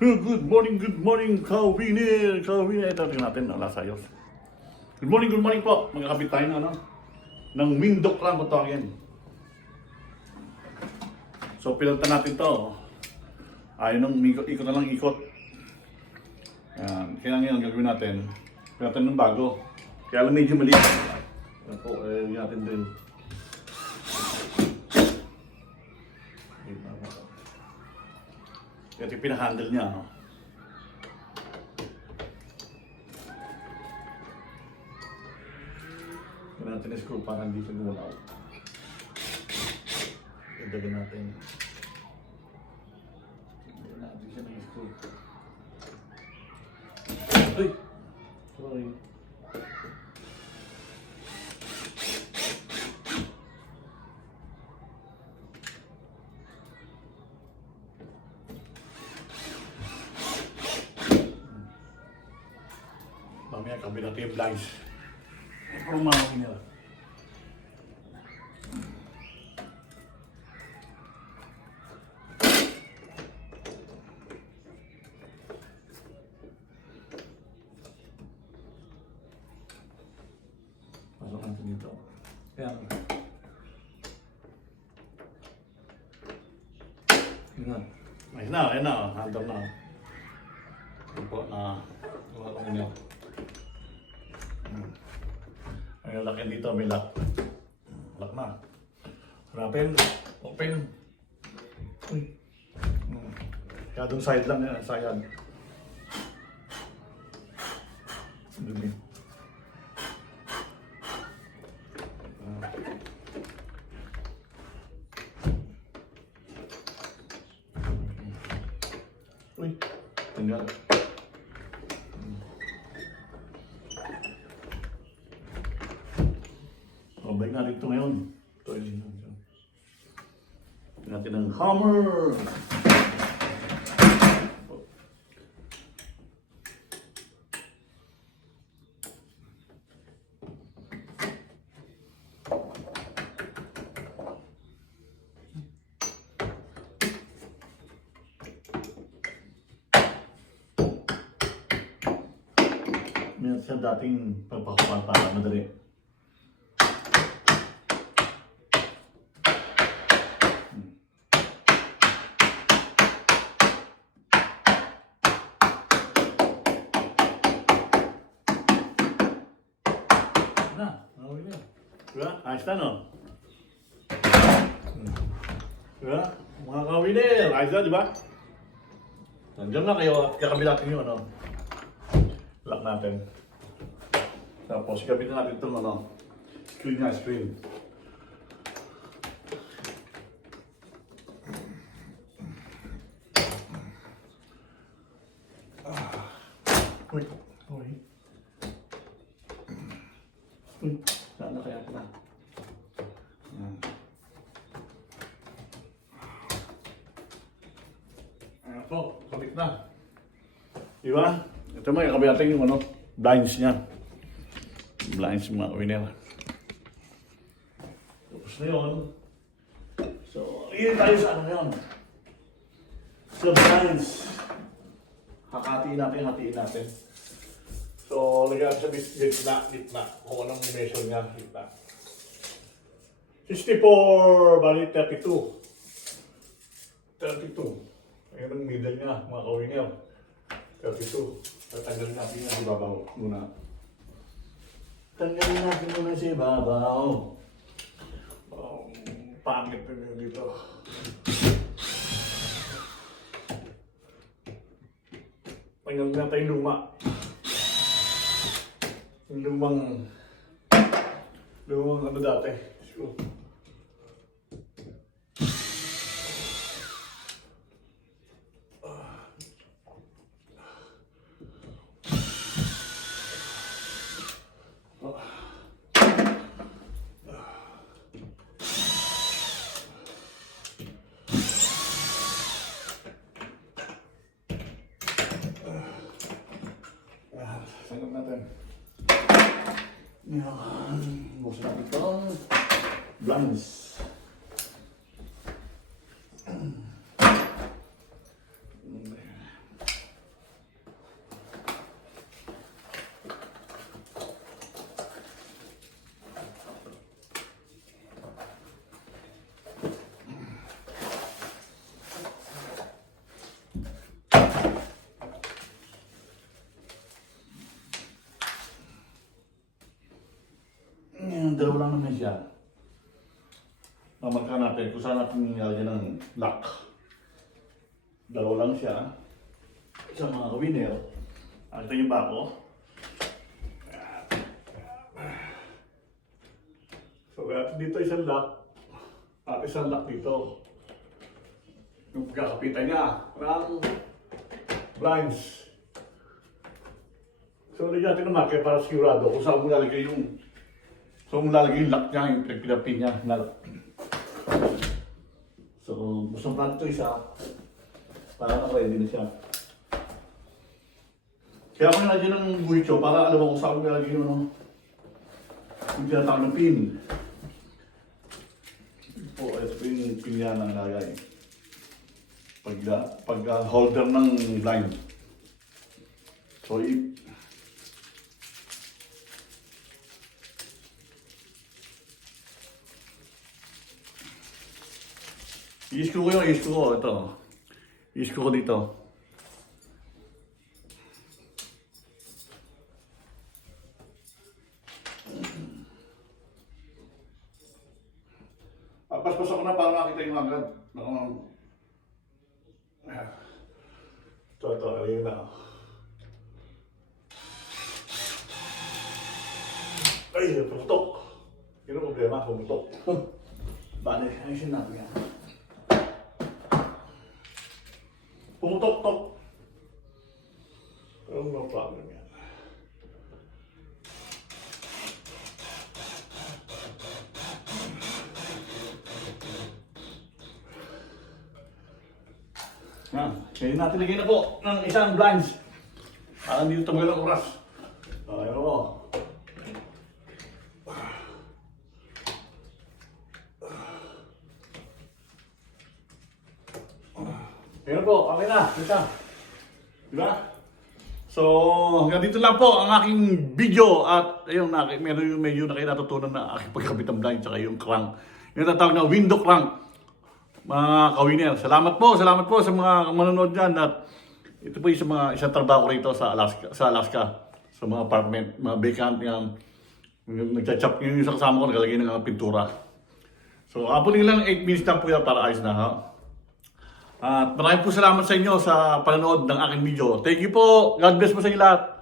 Good morning, Kawiner. Kawiner, ito tingnan natin, lasayos. Good morning po. Magkakabit tayo ng ng windok lang kung tawagin. So, pinunta natin to. Ayaw nang ikot na lang ikot. Yan. Kaya ngayon, gagawin natin. Pinunta ng bago. Kaya lang medyo maliit. Yan po, yun natin din. Ito yung pinahandle niya. No? Ito natin yung screw para hindi siya gumalaw. Dagdagan natin. Dagdagan natin siya ng screw. Ay! Sorry. Mamaya kabila natin yung blinds. Parang mahawin nila. Pasok natin dito. Kaya ayun na. Handle na. Ito po na lumakang nyo. Ang lock yan dito, may lock. Lock na. Open. Uy. Kaya doon side lang yan, side. Dumi. Uy, tinggal. Balik natin ito ngayon. Ito yun. Natin ang hammer. Meron siya dating pagpakupan para madali. Diba? Ayos na, no? Diba? Mga kawiner, ayos na, diba? Nandiyan na kayo at kakabit natin yung lock natin. Tapos, ikabit natin itong screen. Uy. Saan na kaya pala? Ayan po, kabit na. Diba? Ito mo, ikabit natin yung blinds niya. Blinds mga winner. Tapos na yun. So, yun tayo sa yun. So, blinds. Hatiin natin. So, lagyan sa gitna. Kung anong measure niya, gitna. 64, bali 32. Ayun ang middle niya, mga kawiner. 32. Tatanggalin natin yung ibabaw muna. Tanggalin natin muna sa ibabaw. Pangit na yun dito. Tanggalin natin yung luma. Yung lumang dati. Sure. Tanggalin natin. Yan. Buksan natin itong blinds. ko sana kung nilagyan ng lock. Dalawa lang siya. Sa mga winner. Ito yung bako. So, dito isang lock. At isang lock dito. Yung pagkakapitan niya. Parang blinds. So, lagyan natin ng marker para sigurado kung saan mo lalagay yung lock niya, yung pinapin niya na lock. So, gusto pa ito isa para naka-ready na siya. Kaya ako nilagyan ng guicho para alam mo kung saan mo lalagay yung tinatawag ng pin. Po, ito po yung pin niya na nalagay. Pag holder ng blind. So, i-screw ko ito. I-screw ko dito. Paspasok ko na para makita yung agad. Ito, ayun na. Ay, pumutok. Yun ang problema, pumutok. Bale, ayusin natin yan. Pumutok-tok. Pero no problem yan. Yan. Ngayon natin lagay na po ng isang blinds. Para hindi tumagal ang oras. Ayun po. Ayun po, okay na. Kita. Diba? So, hanggang dito lang po ang aking video. At ayun, meron yung medyo na kayo natutunan na aking pagkabit ng blind tsaka yung crank. Yung tatawag na window crank. Mga kawiner, salamat po sa mga manonood dyan. At ito po yung isang trabaho ko rito sa Alaska. Sa mga apartment, mga vacant, yung nagcha-chop yung isang kasama ko, nagalagay ng mga pintura. So, apunin lang 8 minutes lang po yan para ayos na ha. At maraming po salamat sa inyo sa panonood ng aking video. Thank you po. God bless po sa inyo lahat.